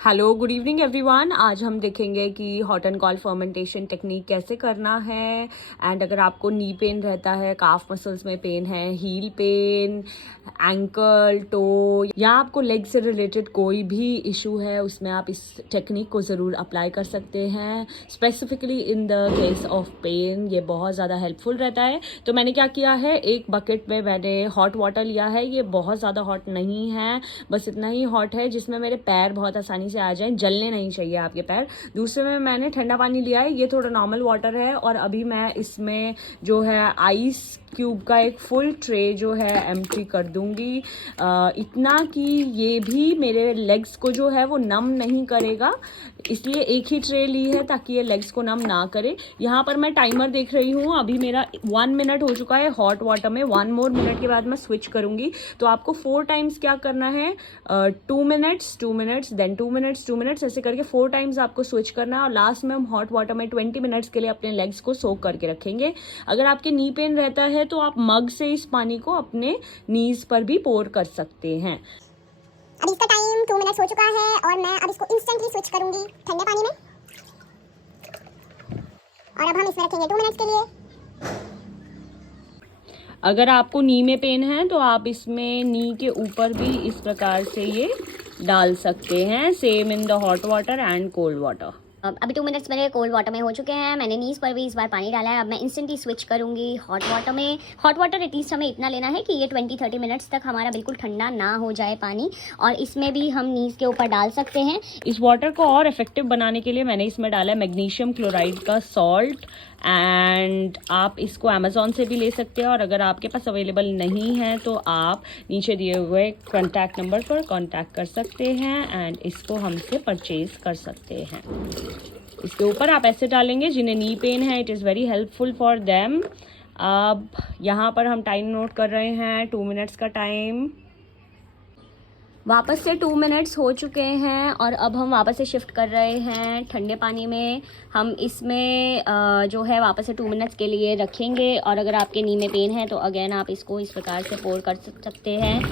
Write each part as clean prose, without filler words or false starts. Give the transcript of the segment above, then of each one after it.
Hello good evening everyone. आज हम देखेंगे कि hot and called fermentation technique कैसे करना है। एंड अगर आपको नी पेन रहता है, काफ मसल्स में पेन है, हील पेन, एंकल, टो या आपको लेग से रिलेटेड कोई भी इशू है, उसमें आप इस टेक्निक को ज़रूर अप्लाई कर सकते हैं। Specifically in the case of pain ये बहुत ज़्यादा हेल्पफुल रहता है। तो मैंने क्या किया है, एक बकेट में मैंने हॉट वाटर लिया है। ये बहुत ज़्यादा हॉट नहीं है, बस इतना ही हॉट है जिसमें मेरे पैर बहुत आसानी से आ जाएं, जलने नहीं चाहिए आपके पैर। दूसरे में मैंने ठंडा पानी लिया है, ये थोड़ा नॉर्मल वाटर है। और अभी मैं इसमें जो है आइस क्यूब का एक फुल ट्रे जो है एम्प्टी कर दूंगी, इतना कि ये भी मेरे लेग्स को जो है वो नम नहीं करेगा, इसलिए एक ही ट्रे ली है ताकि ये लेग्स को नम ना करे। यहाँ पर मैं टाइमर देख रही हूँ, अभी मेरा 1 मिनट हो चुका है हॉट वाटर में। 1 मोर मिनट के बाद मैं स्विच करूंगी। तो आपको 4 टाइम्स क्या करना है, 2 minutes, 2 minutes, then 2 minutes, 2 minutes, ऐसे करके 4 टाइम्स आपको स्विच करना है। और लास्ट में हम हॉट वाटर में 20 मिनट्स के लिए अपने लेग्स को सोक करके रखेंगे। अगर आपके नी पेन रहता है तो आप मग से इस पानी को अपने नीज पर भी पोर कर सकते हैं। अभी इसका टाइम 2 मिनट्स हो चुका है और मैं अब इसको इंस्टेंटली स्विच करूंगी ठंडे पानी में। और अब हम इसमें रखेंगे 2 मिनट्स के लिए। अगर आपको नी में पेन है तो आप इसमें नी के ऊपर भी इस प्रकार से ये डाल सकते हैं, same in the hot water and cold water. अभी 2 मिनट्स मेरे कोल्ड वाटर में हो चुके हैं। मैंने नीज पर भी इस बार पानी डाला है। अब मैं इंस्टेंटली स्विच करूंगी हॉट वाटर में। हॉट वाटर एटलीस्ट हमें इतना लेना है कि ये 20-30 मिनट्स तक हमारा बिल्कुल ठंडा ना हो जाए पानी। और इसमें भी हम नीज के ऊपर डाल सकते हैं। इस वाटर को और इफेक्टिव बनाने के लिए मैंने इसमें डाला है मैग्नीशियम क्लोराइड का सॉल्ट। एंड आप इसको अमेज़ॉन से भी ले सकते हैं, और अगर आपके पास अवेलेबल नहीं है तो आप नीचे दिए हुए कॉन्टैक्ट नंबर पर कॉन्टैक्ट कर सकते हैं एंड इसको हमसे परचेज कर सकते हैं। इसके ऊपर आप ऐसे डालेंगे जिन्हें नी पेन है, it is very helpful for them. अब यहाँ पर हम टाइम नोट कर रहे हैं, 2 मिनट्स का टाइम। वापस से 2 मिनट्स हो चुके हैं और अब हम वापस से शिफ्ट कर रहे हैं ठंडे पानी में। हम इसमें जो है वापस से 2 मिनट्स के लिए रखेंगे। और अगर आपके नी में पेन है तो अगेन आप इसको इस प्रकार से पोर कर सकते हैं।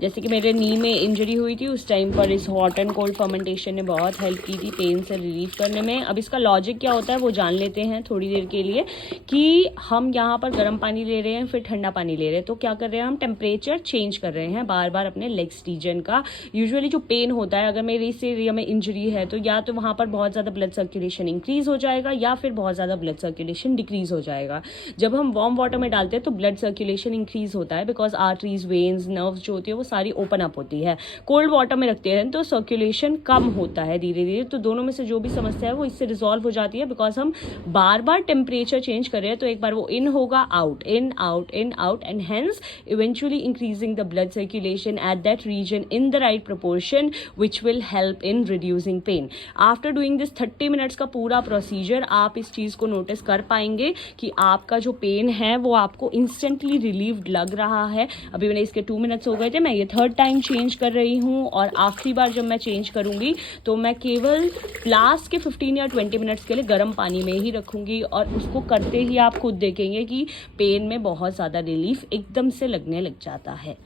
जैसे कि मेरे नी में इंजरी हुई थी, उस टाइम पर इस हॉट एंड कोल्ड फर्मेंटेशन ने बहुत हेल्प की थी पेन से रिलीफ करने में। अब इसका लॉजिक क्या होता है वो जान लेते हैं थोड़ी देर के लिए, कि हम यहाँ पर गर्म पानी ले रहे हैं, फिर ठंडा पानी ले रहे हैं। तो क्या कर रहे हैं, हम टेम्परेचर चेंज कर रहे हैं बार बार अपने लेग्स रीजन का। यूजुअली जो पेन होता है, अगर मेरे इस एरिया में इंजरी है तो या तो वहाँ पर बहुत ज़्यादा ब्लड सर्कुलेशन इंक्रीज हो जाएगा या फिर बहुत ज़्यादा ब्लड सर्कुलेशन डिक्रीज हो जाएगा। जब हम वार्म वाटर में डालते हैं तो ब्लड सर्कुलेशन इंक्रीज होता है, बिकॉज आर्टरीज, वेन्स, नर्व्स जो होती है वो सारी ओपन अप होती है। कोल्ड वाटर में रखते हैं तो सर्कुलेशन कम होता है धीरे धीरे। तो दोनों में से जो भी समस्या है वो इससे रिजॉल्व हो जाती है, बिकॉज हम बार बार टेम्परेचर चेंज कर रहे हैं। तो एक बार वो इन होगा, out, in out, in out, and hence eventually increasing the blood circulation at that region in the right proportion, which will help in reducing pain. After doing this 30 minutes का पूरा procedure, आप इस चीज को notice कर पाएंगे कि आपका जो पेन है वो आपको इंस्टेंटली रिलीव्ड लग रहा है। अभी मैंने इसके 2 मिनट्स हो गए थे, मैं ये 3rd टाइम चेंज कर रही हूँ। और आखिरी बार जब मैं चेंज करूंगी तो मैं केवल लास्ट के 15 या 20 मिनट्स के लिए गर्म पानी में ही रखूंगी। और उसको करते ही आप खुद देखेंगे कि पेन में बहुत ज़्यादा रिलीफ एकदम से लगने लग जाता है।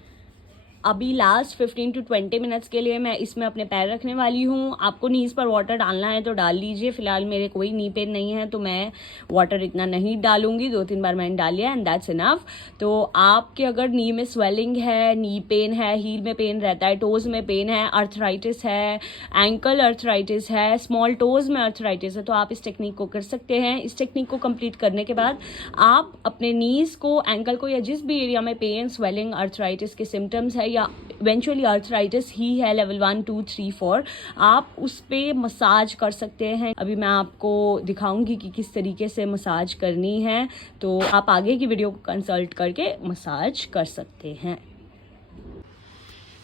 अभी लास्ट 15 to 20 मिनट्स के लिए मैं इसमें अपने पैर रखने वाली हूँ। आपको नीज पर वाटर डालना है तो डाल लीजिए। फिलहाल मेरे कोई नी पेन नहीं है तो मैं वाटर इतना नहीं डालूंगी। 2-3 बार मैंने डाल लिया एंड दैट्स इनफ। तो आपके अगर नी में स्वेलिंग है, नी पेन है, हील में पेन रहता है, टोज में पेन है, अर्थराइटिस है, एंकल अर्थराइटिस है, स्मॉल टोज में अर्थराइटिस है, तो आप इस टेक्निक को कर सकते हैं। इस टेक्निक को कंप्लीट करने के बाद आप अपने नीज को, एंकल को, या जिस भी एरिया में पेन, स्वेलिंग, अर्थराइटिस के सिम्टम्स है या इवेंचुअली अर्थराइटिस ही है लेवल 1, 2, 3, 4, आप उस पर मसाज कर सकते हैं। अभी मैं आपको दिखाऊंगी कि किस तरीके से मसाज करनी है, तो आप आगे की वीडियो को कंसल्ट करके मसाज कर सकते हैं।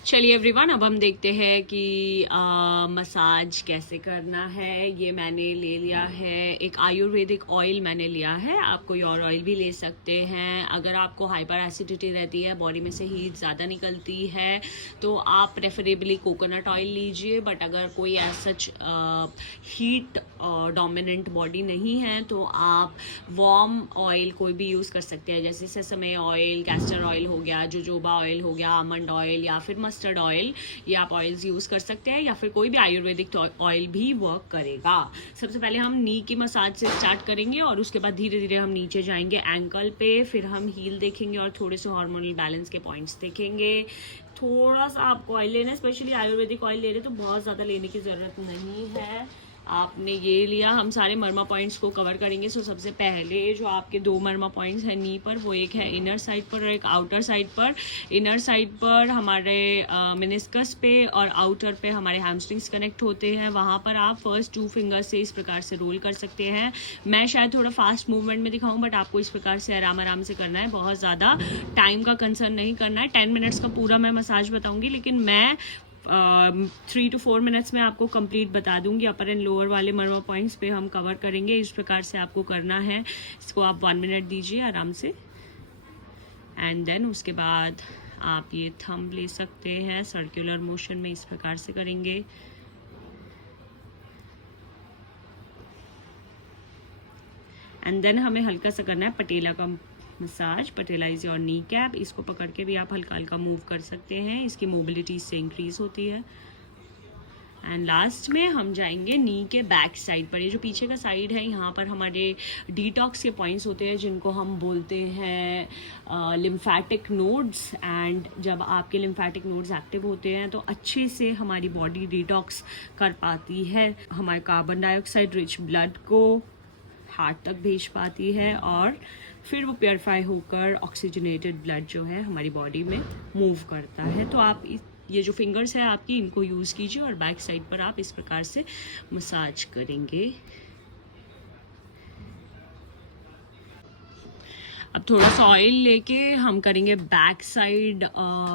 चलिए एवरीवन, अब हम देखते हैं कि मसाज कैसे करना है। ये मैंने ले लिया है एक आयुर्वेदिक ऑयल मैंने लिया है। आप कोई और ऑयल भी ले सकते हैं। अगर आपको हाइपर एसिडिटी रहती है, बॉडी में से हीट ज़्यादा निकलती है, तो आप प्रेफरेबली कोकोनट ऑयल लीजिए। बट अगर कोई सच हीट डोमिनेंट बॉडी नहीं है तो आप वार्म ऑयल कोई भी यूज़ कर सकते हैं, जैसे सेसमे ऑयल, कैस्टर ऑयल हो गया, जोजोबा ऑयल हो गया, आमंड ऑयल, या फिर मस्टर्ड ऑयल, ये आप ऑयल्स यूज़ कर सकते हैं या फिर कोई भी आयुर्वेदिक ऑयल भी वर्क करेगा। सबसे पहले हम नी की मसाज से स्टार्ट करेंगे और उसके बाद धीरे धीरे हम नीचे जाएंगे एंकल पे, फिर हम हील देखेंगे और थोड़े से हार्मोनल बैलेंस के पॉइंट्स देखेंगे। थोड़ा सा आपको ऑयल लेना है, स्पेशली आयुर्वेदिक ऑयल ले रहे तो बहुत ज़्यादा लेने की ज़रूरत नहीं है। आपने ये लिया, हम सारे मर्मा पॉइंट्स को कवर करेंगे। सो सबसे पहले जो आपके 2 मर्मा पॉइंट्स हैं नी पर, वो एक है इनर साइड पर और एक आउटर साइड पर। इनर साइड पर हमारे मेनिस्कस पे और आउटर पे हमारे हैमस्ट्रिंग्स कनेक्ट होते हैं। वहाँ पर आप फर्स्ट 2 फिंगर्स से इस प्रकार से रोल कर सकते हैं। मैं शायद थोड़ा फास्ट मूवमेंट में दिखाऊं, बट आपको इस प्रकार से आराम आराम से करना है, बहुत ज़्यादा टाइम का कंसर्न नहीं करना है। 10 मिनट्स का पूरा मैं मसाज बताऊँगी, लेकिन मैं 3 to 4 मिनट्स में आपको कंप्लीट बता दूंगी। अपर एंड लोअर वाले मर्मा पॉइंट्स पे हम कवर करेंगे। इस प्रकार से आपको करना है। इसको आप 1 मिनट दीजिए आराम से, एंड देन उसके बाद आप ये थंब ले सकते हैं, सर्कुलर मोशन में इस प्रकार से करेंगे। एंड देन हमें हल्का सा करना है पटेला का massage. Patella is your knee cap, इसको पकड़ के भी आप हल्का हल्का मूव कर सकते हैं, इसकी मोबिलिटी इससे इंक्रीज होती है। एंड लास्ट में हम जाएंगे नी के बैक साइड पर। ये जो पीछे का साइड है, यहाँ पर हमारे डिटॉक्स के पॉइंट्स होते हैं जिनको हम बोलते हैं लिम्फेटिक नोड्स। एंड जब आपके लिम्फेटिक नोड्स एक्टिव होते हैं तो अच्छे से हमारी बॉडी डिटॉक्स कर पाती है, हमारे कार्बन डाइऑक्साइड रिच ब्लड को हार्ट तक भेज पाती है और फिर वो प्योरीफाई होकर ऑक्सीजनेटेड ब्लड जो है हमारी बॉडी में मूव करता है। तो आप ये जो फिंगर्स है आपकी, इनको यूज़ कीजिए और बैक साइड पर आप इस प्रकार से मसाज करेंगे। अब थोड़ा सा ऑयल लेके हम करेंगे बैक साइड,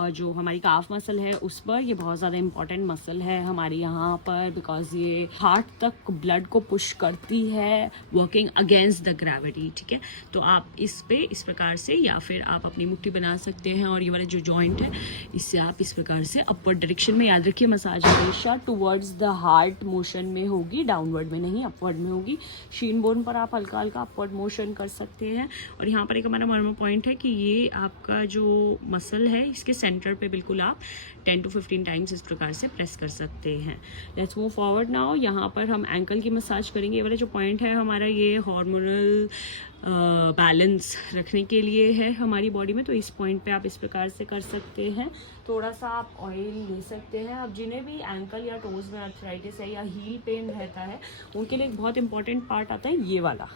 जो हमारी काफ मसल है उस पर। ये बहुत ज़्यादा इंपॉर्टेंट मसल है हमारे यहाँ पर, बिकॉज ये हार्ट तक ब्लड को पुश करती है, वर्किंग अगेंस्ट द ग्रेविटी। ठीक है, तो आप इस पे इस प्रकार से, या फिर आप अपनी मुट्ठी बना सकते हैं और ये वाला जो जॉइंट है इससे आप इस प्रकार से अपवर्ड डायरेक्शन में, याद रखिए मसाज हमेशा टुवर्ड्स द हार्ट मोशन में होगी, डाउनवर्ड में नहीं, अपवर्ड में होगी। शीन बोन पर आप हल्का हल्का अपवर्ड मोशन कर सकते हैं। और यहाँ पर हमारा मर्मा पॉइंट है कि ये आपका जो मसल है इसके सेंटर पे बिल्कुल आप 10 to 15 टाइम्स इस प्रकार से प्रेस कर सकते हैं। Let's move forward now. यहाँ पर हम एंकल की मसाज करेंगे। ये वाला जो पॉइंट है हमारा, ये हार्मोनल बैलेंस रखने के लिए है हमारी बॉडी में, तो इस पॉइंट पे आप इस प्रकार से कर सकते हैं। थोड़ा सा आप ऑयल ले सकते हैं। अब जिन्हें भी एंकल या टोज में आर्थराइटिस है या हील पेन रहता है, उनके लिए एक बहुत इंपॉर्टेंट पार्ट आता है ये वाला।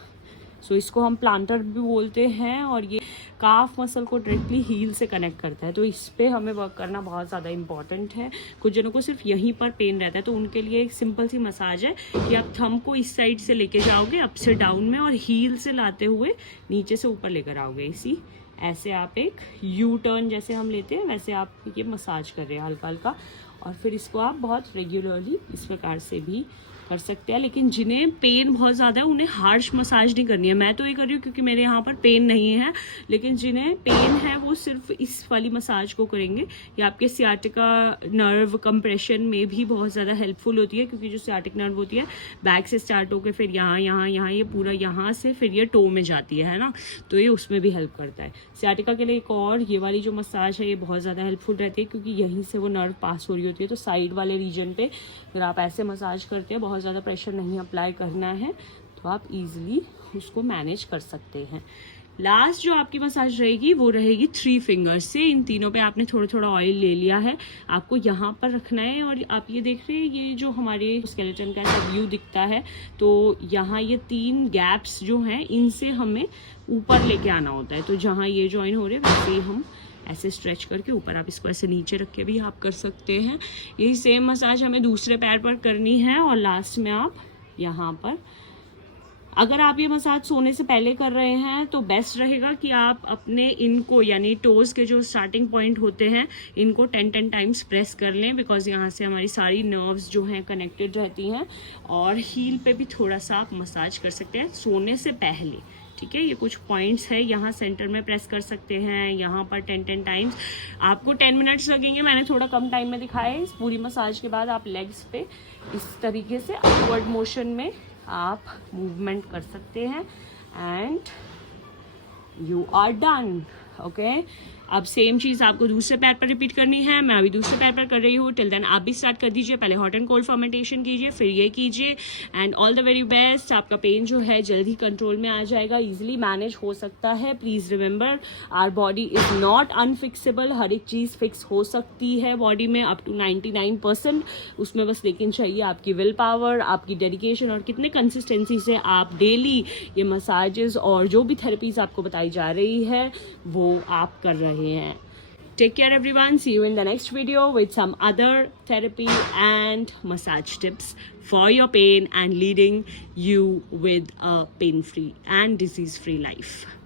सो इसको हम प्लांटर भी बोलते हैं और ये काफ मसल को डायरेक्टली हील से कनेक्ट करता है, तो इस पे हमें वर्क करना बहुत ज़्यादा इंपॉर्टेंट है। कुछ जनों को सिर्फ यहीं पर पेन रहता है, तो उनके लिए एक सिंपल सी मसाज है कि आप थंब को इस साइड से लेके जाओगे अप से डाउन में और हील से लाते हुए नीचे से ऊपर लेकर आओगे। इसी ऐसे आप एक यू टर्न जैसे हम लेते हैं वैसे आप ये मसाज कर रहे हैं हल्का हल्का, और फिर इसको आप बहुत रेगुलरली इस प्रकार से भी कर सकते हैं। लेकिन जिन्हें पेन बहुत ज़्यादा है उन्हें हार्श मसाज नहीं करनी है। मैं तो ये कर रही हूँ क्योंकि मेरे यहाँ पर पेन नहीं है, लेकिन जिन्हें पेन है वो सिर्फ इस वाली मसाज को करेंगे। ये आपके सियाटिका नर्व कंप्रेशन में भी बहुत ज़्यादा हेल्पफुल होती है, क्योंकि जो सियाटिक नर्व होती है बैक से स्टार्ट होकर फिर यहाँ यहाँ यहाँ ये पूरा यहाँ से फिर ये टो में जाती है ना, तो ये उसमें भी हेल्प करता है। सियाटिका के लिए एक और ये वाली जो मसाज है ये बहुत ज़्यादा हेल्पफुल रहती है, क्योंकि यहीं से वो नर्व पास हो रही होती है। तो साइड वाले रीजन पे अगर आप ऐसे मसाज करते हैं, बहुत ज़्यादा प्रेशर नहीं अप्लाई करना है, तो आप इजीली उसको मैनेज कर सकते हैं। लास्ट जो आपकी मसाज रहेगी वो रहेगी 3 फिंगर्स से। इन तीनों पे आपने थोड़ा थोड़ा ऑयल ले लिया है, आपको यहाँ पर रखना है। और आप ये देख रहे हैं ये जो हमारे स्केलेटन का ऐसा व्यू दिखता है, तो यहाँ ये 3 गैप्स जो हैं इनसे हमें ऊपर लेके आना होता है। तो जहाँ ये ज्वाइन हो रहे हैं वैसे ही हम ऐसे स्ट्रेच करके ऊपर, आप इसको ऐसे नीचे रख के भी आप कर सकते हैं। यही सेम मसाज हमें दूसरे पैर पर करनी है। और लास्ट में आप यहाँ पर, अगर आप ये मसाज सोने से पहले कर रहे हैं तो बेस्ट रहेगा कि आप अपने इनको यानी टोज के जो स्टार्टिंग पॉइंट होते हैं इनको 10 टाइम्स प्रेस कर लें, बिकॉज यहाँ से हमारी सारी नर्व्स जो हैं कनेक्टेड रहती हैं। और हील पे भी थोड़ा सा आप मसाज कर सकते हैं सोने से पहले। ठीक है, ये कुछ पॉइंट्स है, यहाँ सेंटर में प्रेस कर सकते हैं, यहाँ पर 10 टाइम्स। आपको 10 मिनट्स लगेंगे, मैंने थोड़ा कम टाइम में दिखाया है। इस पूरी मसाज के बाद आप लेग्स पे इस तरीके से अपवर्ड मोशन में आप मूवमेंट कर सकते हैं and you are done. Okay, अब सेम चीज़ आपको दूसरे पैर पर रिपीट करनी है। मैं अभी दूसरे पैर पर कर रही हूँ। टिल देन आप भी स्टार्ट कर दीजिए। पहले हॉट एंड कोल्ड फर्मेंटेशन कीजिए, फिर ये कीजिए, and all the very best. आपका पेन जो है जल्दी कंट्रोल में आ जाएगा, ईजिली मैनेज हो सकता है। Please remember, our body is not unfixable. हर एक चीज़ फिक्स हो सकती है बॉडी में अप टू 99%। उसमें बस लेकिन चाहिए आपकी विल पावर, आपकी डेडिकेशन, और कितने कंसिस्टेंसी से आप डेली ये मसाजेस और जो भी थेरेपीज आपको बताई जा रही है वो आप कर रहे हैं। Take care everyone. See you in the next video with some other therapy and massage tips for your pain and leading you with a pain-free and disease-free life.